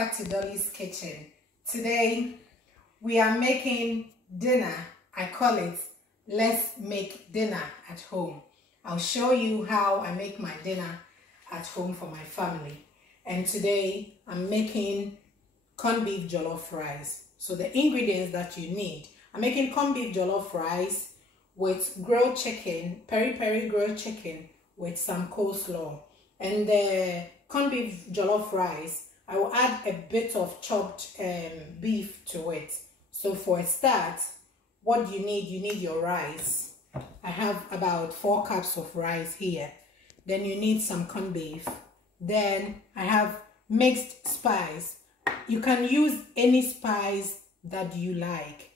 back to Dolly's Kitchen. Today we are making dinner. I call it Let's Make Dinner at Home. I'll show you how I make my dinner at home for my family. And today I'm making corned beef jollof rice. So the ingredients that you need, I'm making corned beef jollof rice with grilled chicken, peri-peri grilled chicken with some coleslaw. And the corned beef jollof rice, I will add a bit of chopped beef to it. So for a start, what you need your rice. I have about 4 cups of rice here. Then you need some corned beef. Then I have mixed spice. You can use any spice that you like.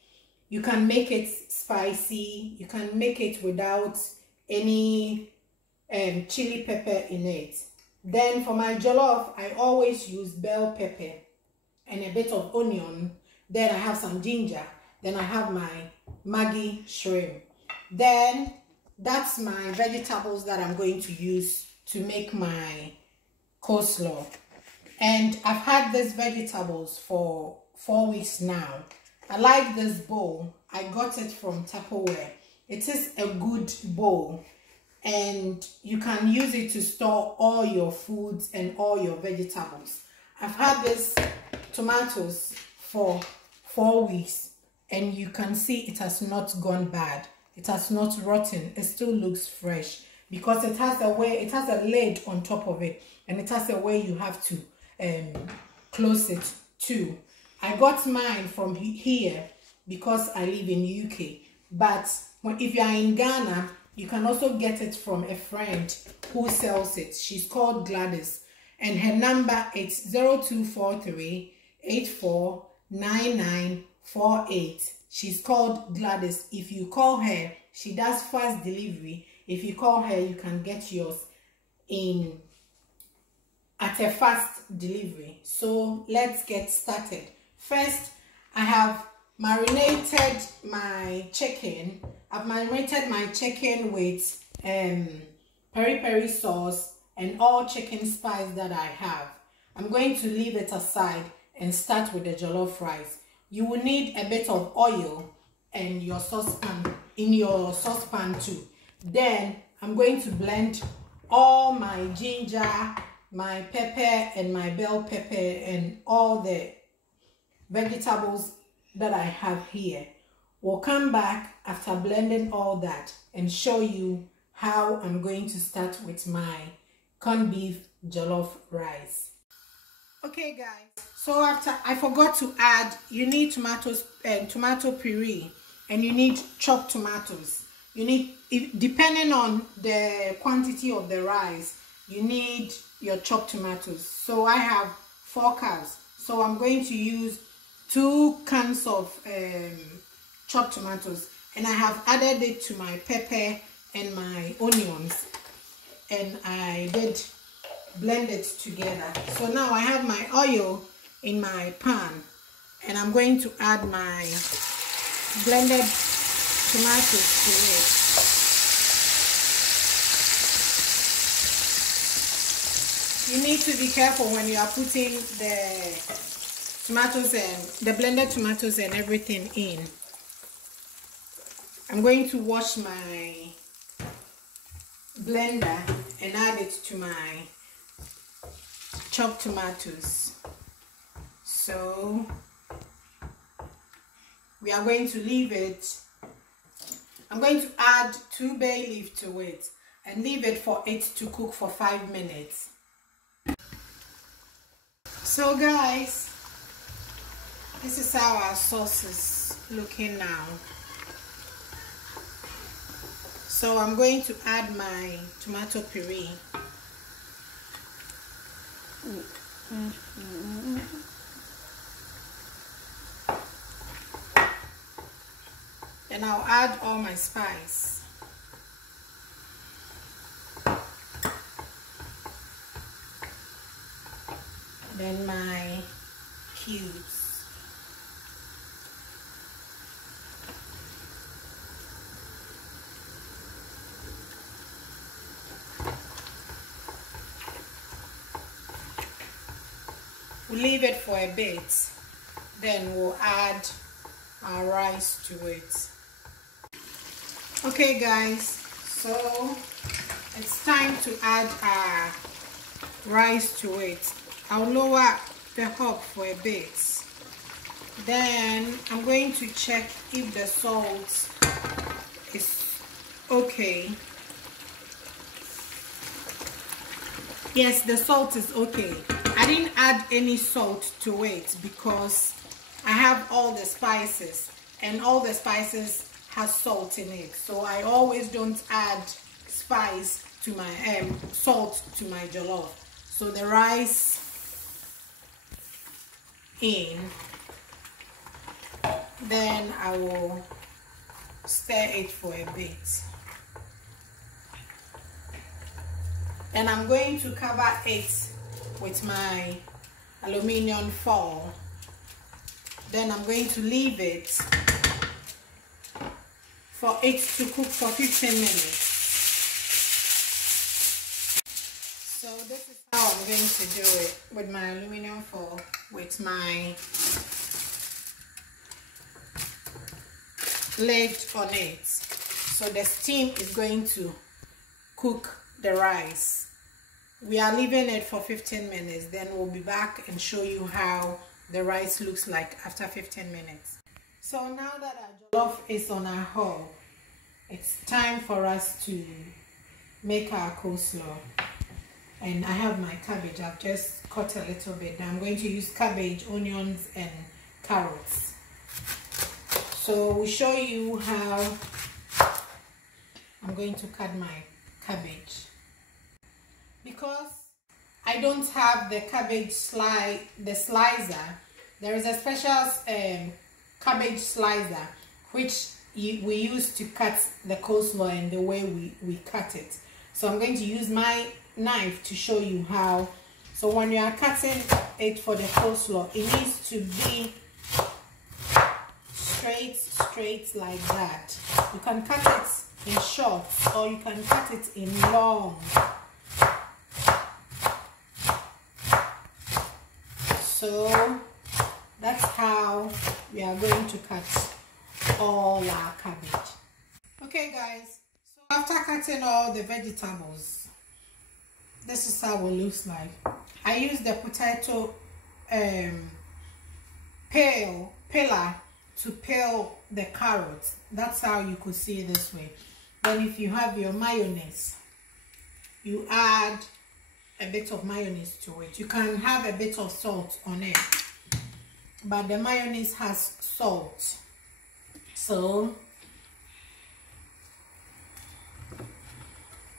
You can make it spicy. You can make it without any chili pepper in it. Then for my jollof, I always use bell pepper and a bit of onion. Then I have some ginger. Then I have my Maggi shrimp. Then that's my vegetables that I'm going to use to make my coleslaw. And I've had these vegetables for 4 weeks now. I like this bowl. I got it from Tupperware. It is a good bowl. And you can use it to store all your foods and all your vegetables. I've had this tomatoes for 4 weeks and you can see it has not gone bad. It has not rotten. It still looks fresh because it has a lid on top of it, and it has a way you have to close it too. I got mine from here because I live in UK, but if you are in Ghana, you can also get it from a friend who sells it. She's called Gladys, and her number is 0243 849948. She's called Gladys. If you call her, she does fast delivery. If you call her, you can get yours at a fast delivery. So let's get started. First, I have marinated my chicken. I've marinated my chicken with peri-peri sauce and all chicken spice that I have. I'm going to leave it aside and start with the jollof rice. You will need a bit of oil and your saucepan too. Then I'm going to blend all my ginger, my pepper and my bell pepper and all the vegetables that I have here. We'll come back after blending all that and show you how I'm going to start with my corned beef jollof rice. Okay guys, so after I forgot to add, you need tomatoes and tomato puree, and you need chopped tomatoes. You need, depending on the quantity of the rice, you need your chopped tomatoes. So I have 4 cups, so I'm going to use 2 cans of chopped tomatoes, and I have added it to my pepper and my onions, and I did blend it together. So now I have my oil in my pan, and I'm going to add my blended tomatoes to it. You need to be careful when you are putting the tomatoes and the blended tomatoes and everything in. I'm going to wash my blender and add it to my chopped tomatoes. So we are going to leave it. I'm going to add 2 bay leaves to it and leave it for it to cook for 5 minutes. So guys, this is how our sauce is looking now. So I'm going to add my tomato puree. And I'll add all my spice. Then my cubes. We'll leave it for a bit, then we'll add our rice to it. Okay guys, so it's time to add our rice to it. I'll lower the hob for a bit. Then I'm going to check if the salt is okay. Yes, the salt is okay. I didn't add any salt to it because I have all the spices, and all the spices has salt in it. So I always don't add spice to my salt to my jollof. So the rice in, then I will stir it for a bit. And I'm going to cover it with my aluminium foil. Then I'm going to leave it for it to cook for 15 minutes. So this is how I'm going to do it with my aluminium foil, with my lid on it. So the steam is going to cook the rice. We are leaving it for 15 minutes, then we'll be back and show you how the rice looks like after 15 minutes. So now that our jollof is on our hob, it's time for us to make our coleslaw. And I have my cabbage. I've just cut a little bit. I'm going to use cabbage, onions and carrots. So we'll show you how I'm going to cut my cabbage. Because I don't have the cabbage slicer, there is a special cabbage slicer which we use to cut the coleslaw and the way we cut it. So I'm going to use my knife to show you how. So when you are cutting it for the coleslaw, it needs to be straight like that. You can cut it in short or you can cut it in long. So that's how we are going to cut all our cabbage. Okay guys, so after cutting all the vegetables, this is how it looks like. I use the potato peeler to peel the carrots. That's how you could see it this way. Then if you have your mayonnaise, you add a bit of mayonnaise to it. You can have a bit of salt on it, but the mayonnaise has salt, so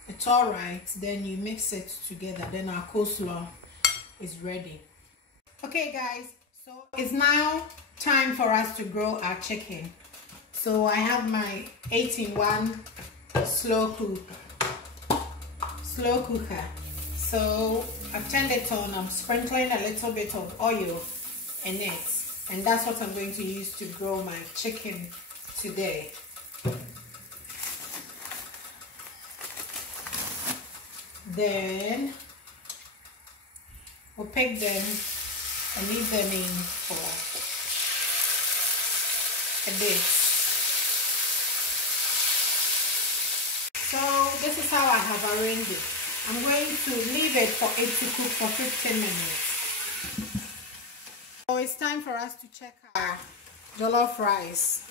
it's all right. Then you mix it together, then our coleslaw is ready. Okay guys, so it's now time for us to grill our chicken. So I have my 8-in-1 slow cooker. So I've turned it on. I'm sprinkling a little bit of oil in it, and that's what I'm going to use to grill my chicken today. Then we'll pick them and leave them in for a bit. So this is how I have arranged it. I'm going to leave it for it to cook for 15 minutes. So it's time for us to check our jollof rice.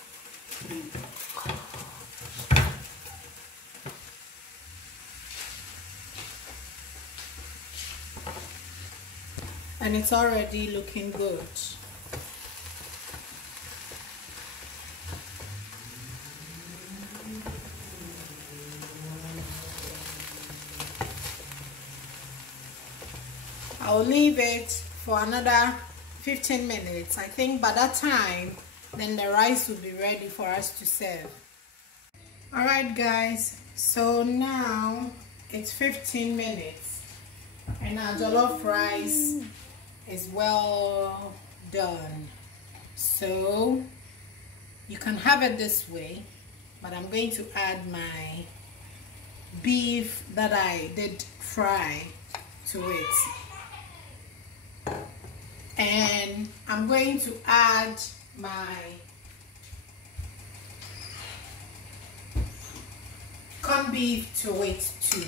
And it's already looking good. I'll leave it for another 15 minutes. I think by that time, then the rice will be ready for us to serve. Alright guys, so now it's 15 minutes and our jollof rice is well done. So you can have it this way, but I'm going to add my beef that I did fry to it. And I'm going to add my corned beef to it too.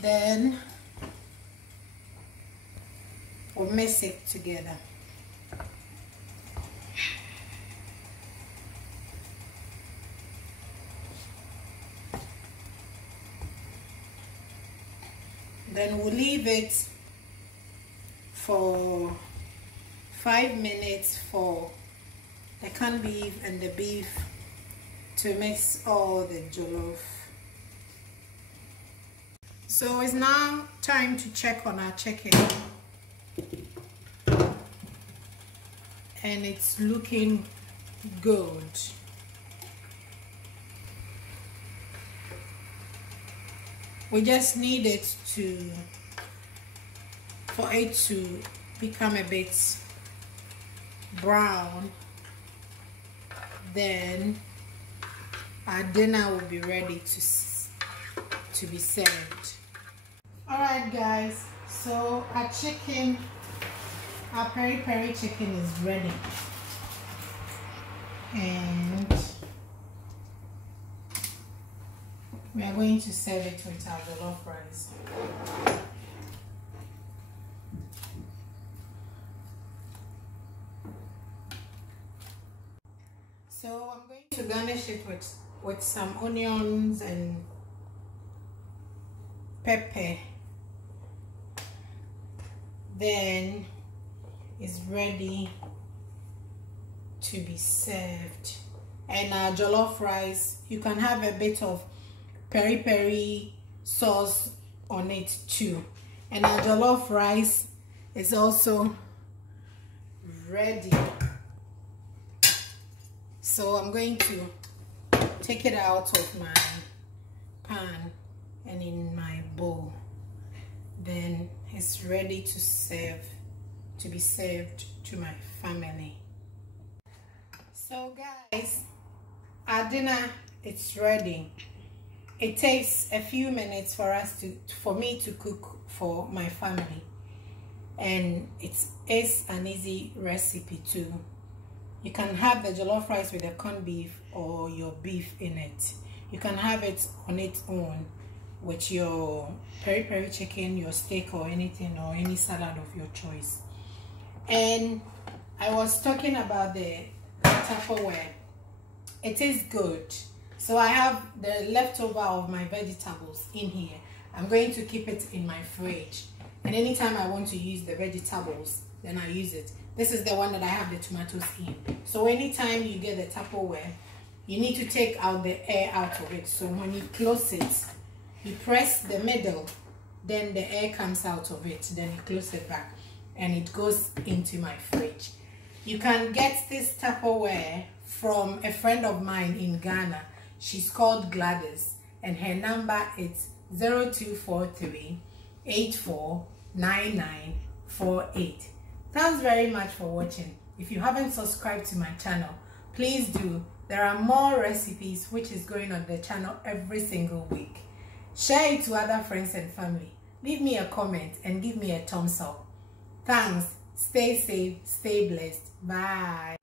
Then we'll mix it together. Then we'll leave it for 5 minutes for the corned beef and the beef to mix all the jollof. So it's now time to check on our chicken, and it's looking good. We just need it for it to become a bit brown. Then our dinner will be ready to be served. Alright guys, so our peri-peri chicken is ready, and we are going to serve it with our jollof rice. So I'm going to garnish it with some onions and pepper. Then it's ready to be served. And our jollof rice, you can have a bit of peri-peri sauce on it too. And our jollof rice is also ready. So I'm going to take it out of my pan and in my bowl. Then it's ready to be served to my family. So guys, our dinner is ready. It takes a few minutes for me to cook for my family, and it's an easy recipe too. You can have the jollof rice with the corned beef or your beef in it. You can have it on its own with your peri-peri chicken, your steak or anything, or any salad of your choice. And I was talking about the Tupperware. It is good. So I have the leftover of my vegetables in here. I'm going to keep it in my fridge, and anytime I want to use the vegetables, then I use it. This is the one that I have the tomatoes in. So anytime you get the Tupperware, you need to take out the air out of it. So when you close it, you press the middle, then the air comes out of it, then you close it back and it goes into my fridge. You can get this Tupperware from a friend of mine in Ghana. She's called Gladys, and her number is 0243 849948. Thanks very much for watching. If you haven't subscribed to my channel, please do. There are more recipes which is going on the channel every single week. Share it to other friends and family. Leave me a comment and give me a thumbs up. Thanks. Stay safe, stay blessed. Bye.